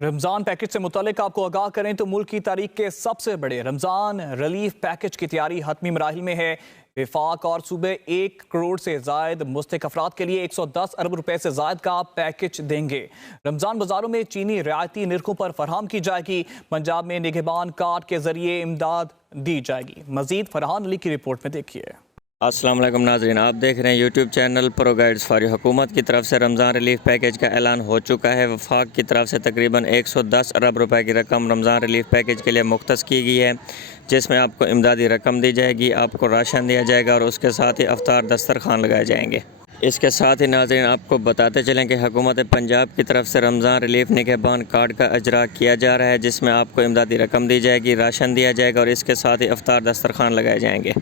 Ramzan package से मुतालिक आपको आगाह करें तो मुल्क की तारीख के सबसे बड़े रमज़ान रिलीफ पैकेज की तैयारी हतमी मराहिल में है। वफाक और सूबे 1 करोड़ से ज़ायद मुस्तहिक अफराद के लिए 110 अरब रुपए से ज़ायद का पैकेज देंगे। रमज़ान बाजारों में चीनी रियायती निर्खों पर फराहम की जाएगी। पंजाब में निगहबान कार्ड के जरिए इमदाद दी जाएगी। मजीद फरहान अली की रिपोर्ट में देखिए। अस्सलाम वालेकुम नाज़रीन, आप देख रहे हैं YouTube channel pro guides for you. हुकूमत की तरफ से रमज़ान रिलीफ पैकेज का ऐलान हो चुका है। वफाक की तरफ से तकरीबन 110 अरब रुपए की रकम रमज़ान रिलीफ पैकेज के लिए मुख्तस की गई है, जिसमें आपको इमदादी रकम दी जाएगी, आपको राशन दिया जाएगा और उसके साथ ही अफ्तार दस्तरखान लगाए जाएंगे। इसके साथ ही नाज़रीन आपको बताते चलें कि हुकूमत पंजाब की तरफ से रमज़ान रिलीफ निगहबान कार्ड का अजरा किया जा रहा है, जिसमें आपको इमदादी रकम दी जाएगी, राशन दिया जाएगा और इसके साथ ही अफ्तार दस्तरखान लगाए जाएंगे।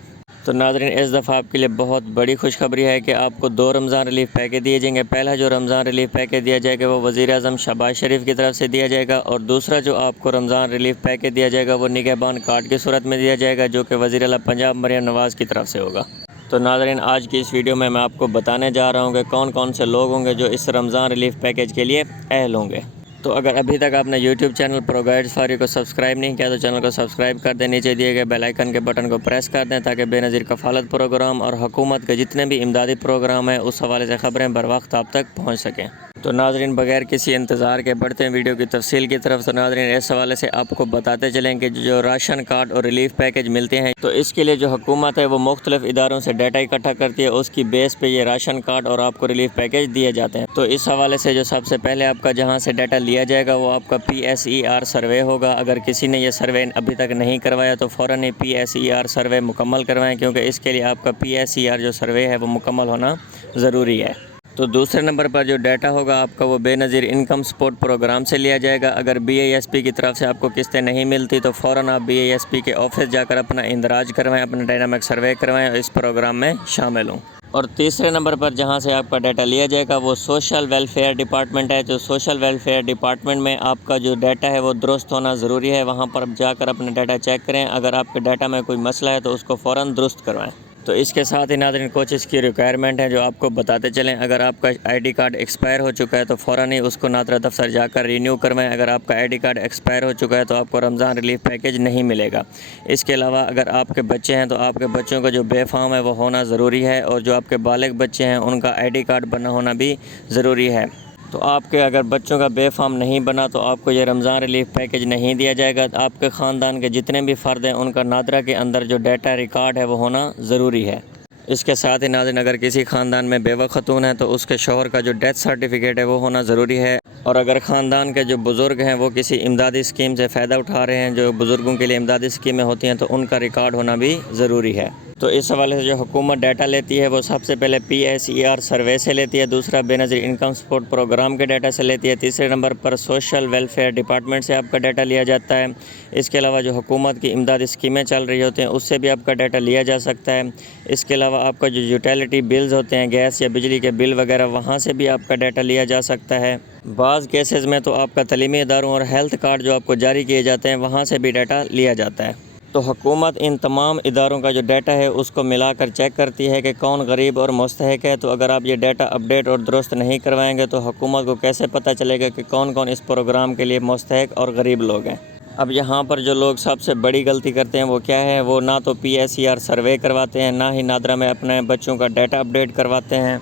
तो नाज़रीन इस दफ़ा आपके लिए बहुत बड़ी खुशखबरी है कि आपको 2 रमज़ान रिलीफ पैकेज दिए जाएंगे। पहला जो रमज़ान रिलीफ पैकेज दिया जाएगा वो वज़ीर-ए-आज़म शहबाज शरीफ की तरफ से दिया जाएगा और दूसरा जो आपको रमज़ान रिलीफ पैकेज दिया जाएगा वो निगहबान कार्ड की सूरत में दिया जाएगा, जो कि वज़ीर आला पंजाब मरियम नवाज़ की तरफ से होगा। तो नाज़रीन आज की इस वीडियो में मैं आपको बताने जा रहा हूँ कि कौन कौन से लोग होंगे जो इस रमज़ान रिलीफ पैकेज के लिए अहल होंगे। तो अगर अभी तक आपने YouTube channel pro guides for you को सब्सक्राइब नहीं किया तो चैनल को सब्सक्राइब कर दें, नीचे दिए गए बेल आइकन के बटन को प्रेस कर दें ताकि बेनज़ीर कफ़ालत प्रोग्राम और हुकूमत के जितने भी इमदादी प्रोग्राम हैं उस हवाले से ख़बरें बर वक्त आप तक पहुँच सकें। तो नाज़रीन बगैर किसी इंतज़ार के बढ़ते हैं वीडियो की तफसील की तरफ। तो नाज़रीन इस हवाले से आपको बताते चलें कि जो राशन कार्ड और रिलीफ पैकेज मिलते हैं तो इसके लिए जो हुकूमत है वो मुख्तलिफ इदारों से डाटा इकट्ठा करती है, उसकी बेस पे ये राशन कार्ड और आपको रिलीफ पैकेज दिए जाते हैं। तो इस हवाले से जो सबसे पहले आपका जहाँ से डाटा लिया जाएगा वो आपका PSER सर्वे होगा। अगर किसी ने यह सर्वे अभी तक नहीं करवाया तो फ़ौरन ही PSER सर्वे मुकम्मल करवाएं, क्योंकि इसके लिए आपका PSER जो सर्वे है वो मुकम्मल होना ज़रूरी है। तो दूसरे नंबर पर जो डाटा होगा आपका वो बेनज़ीर इनकम सपोर्ट प्रोग्राम से लिया जाएगा। अगर BISP की तरफ से आपको किस्तें नहीं मिलती तो फ़ौरन आप BISP के ऑफिस जाकर अपना इंदराज करवाएं, अपना डायनामिक सर्वे करवाएं और इस प्रोग्राम में शामिल हों। और तीसरे नंबर पर जहां से आपका डाटा लिया जाएगा वो सोशल वेलफेयर डिपार्टमेंट है। जो सोशल वेलफेयर डिपार्टमेंट में आपका जो डाटा है वो दुरुस्त होना ज़रूरी है। वहां पर जाकर अपना डाटा चेक करें, अगर आपके डाटा में कोई मसला है तो उसको फ़ौरन दुरुस्त करवाएं। तो इसके साथ ही नाज़रीन कुछ इसकी रिक्वायरमेंट है जो आपको बताते चलें। अगर आपका ID कार्ड एक्सपायर हो चुका है तो फ़ौरन ही उसको नादरा दफ्तर जाकर रीन्यू करवाएं। अगर आपका ID कार्ड एक्सपायर हो चुका है तो आपको रमज़ान रिलीफ पैकेज नहीं मिलेगा। इसके अलावा अगर आपके बच्चे हैं तो आपके बच्चों का जो बेफाम है वो होना ज़रूरी है और जो आपके बालिग बच्चे हैं उनका ID कार्ड बना होना भी ज़रूरी है। तो आपके अगर बच्चों का बेफाम नहीं बना तो आपको ये रमज़ान रिलीफ पैकेज नहीं दिया जाएगा। आपके ख़ानदान के जितने भी फ़र्द हैं उनका नादरा के अंदर जो डाटा रिकॉर्ड है वो होना ज़रूरी है। इसके साथ ही नाज़रीन अगर किसी ख़ानदान में बेवा खतून है तो उसके शौहर का जो डेथ सर्टिफिकेट है वो होना ज़रूरी है। और अगर ख़ानदान के जो बुज़ुर्ग हैं वो किसी इमदादी स्कीम से फ़ायदा उठा रहे हैं, जो बुज़ुर्गों के लिए इमदादी स्कीमें होती हैं, तो उनका रिकॉर्ड होना भी ज़रूरी है। तो इस हवाले से जो हुकूमत डाटा लेती है वो सबसे पहले PSER सर्वे से लेती है, दूसरा बेनज़ीर इनकम सपोर्ट प्रोग्राम के डाटा से लेती है, तीसरे नंबर पर सोशल वेलफेयर डिपार्टमेंट से आपका डाटा लिया जाता है। इसके अलावा जो हुकूमत की इमदादी स्कीमें चल रही होती हैं उससे भी आपका डाटा लिया जा सकता है। इसके अलावा आपका जो यूटिलिटी बिल्स होते हैं, गैस या बिजली के बिल वगैरह, वहाँ से भी आपका डाटा लिया जा सकता है। बाज़ केसेस में तो आपका तलीमी इदारों और हेल्थ कार्ड जो आपको जारी किए जाते हैं वहाँ से भी डाटा लिया जाता है। तो हुकूमत इन तमाम इदारों का जो डाटा है उसको मिलाकर चेक करती है कि कौन गरीब और मुस्तहिक है। तो अगर आप ये डाटा अपडेट और दुरुस्त नहीं करवाएंगे तो हुकूमत को कैसे पता चलेगा कि कौन कौन इस प्रोग्राम के लिए मुस्तहिक और गरीब लोग हैं। अब यहाँ पर जो लोग सबसे बड़ी गलती करते हैं वो क्या है, वो ना तो PSER सर्वे करवाते हैं, ना ही नादरा में अपने बच्चों का डाटा अपडेट करवाते हैं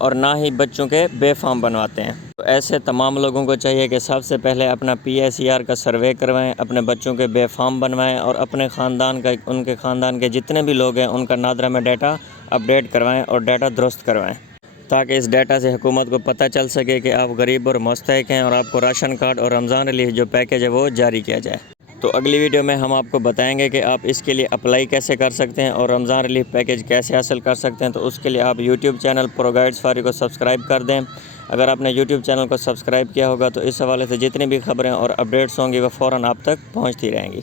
और ना ही बच्चों के बेफाम बनवाते हैं। तो ऐसे तमाम लोगों को चाहिए कि सबसे पहले अपना PSER का सर्वे करवाएं, अपने बच्चों के बेफाम बनवाएं और अपने ख़ानदान का, उनके ख़ानदान के जितने भी लोग हैं उनका नादरा में डाटा अपडेट करवाएं और डाटा दुरुस्त करवाएं, ताकि इस डाटा से हुकूमत को पता चल सके कि आप गरीब और मुस्तहिक हैं और आपको राशन कार्ड और रमज़ान रिलीफ जो पैकेज है वो जारी किया जाए। तो अगली वीडियो में हम आपको बताएंगे कि आप इसके लिए अप्लाई कैसे कर सकते हैं और रमज़ान रिलीफ पैकेज कैसे हासिल कर सकते हैं। तो उसके लिए आप YouTube channel pro guides for you को सब्सक्राइब कर दें। अगर आपने YouTube चैनल को सब्सक्राइब किया होगा तो इस हवाले से जितनी भी खबरें और अपडेट्स होंगी वो फ़ौरन आप तक पहुँचती रहेंगी।